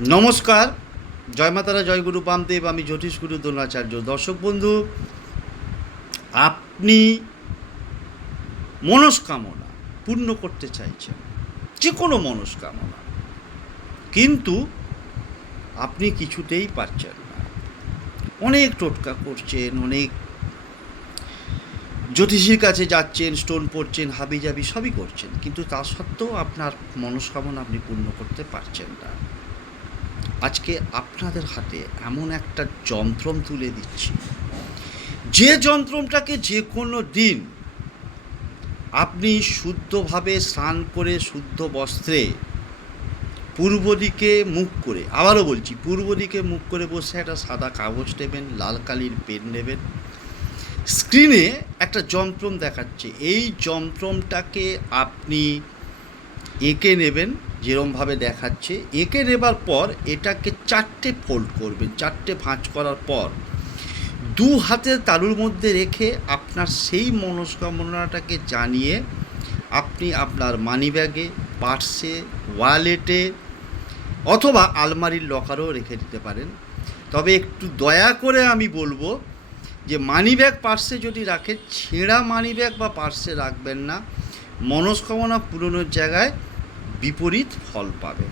নমস্কার, জয় মাতারা, জয় গুরু বামদেব। আমি জ্যোতিষগুরু দ্রোণাচার্য। দর্শক বন্ধু, আপনি মনস্কামনা পূর্ণ করতে চাইছেন, যে কোনো মনস্কামনা, কিন্তু আপনি কিছুতেই পারছেন না। অনেক টোটকা করছেন, অনেক জ্যোতিষীর কাছে যাচ্ছেন, স্টোন পড়ছেন, হাবিজাবি সবই করছেন, কিন্তু তা সত্ত্বেও আপনার মনস্কামনা আপনি পূর্ণ করতে পারছেন না। আজকে আপনাদের হাতে এমন একটা যন্ত্রম তুলে দিচ্ছি, যে যন্ত্রটাকে যে কোনো দিন আপনি শুদ্ধভাবে স্নান করে শুদ্ধ বস্ত্রে পূর্ব দিকে মুখ করে, আবারও বলছি, পূর্ব দিকে মুখ করে বসে একটা সাদা কাগজ নেবেন, লাল কালির পেন নেবেন। স্ক্রিনে একটা যন্ত্রম দেখাচ্ছে, এই যন্ত্রমটাকে আপনি এঁকে নেবেন, যেরমভাবে দেখাচ্ছে। এঁকে নেবার পর এটাকে 4টে ফোল্ড করবেন, 4টে ভাঁজ করার পর দু হাতের তালুর মধ্যে রেখে আপনার সেই মনস্কামনাটাকে জানিয়ে আপনি আপনার মানিব্যাগে, পার্সে, ওয়ালেটে অথবা আলমারির লকারেও রেখে দিতে পারেন। তবে একটু দয়া করে আমি বলবো যে মানিব্যাগ, পার্সে যদি রাখেন, ছেঁড়া মানিব্যাগ বা পার্সে রাখবেন না। মনস্কামনা পূরণের জায়গায় বিপরীত ফল পাবেন।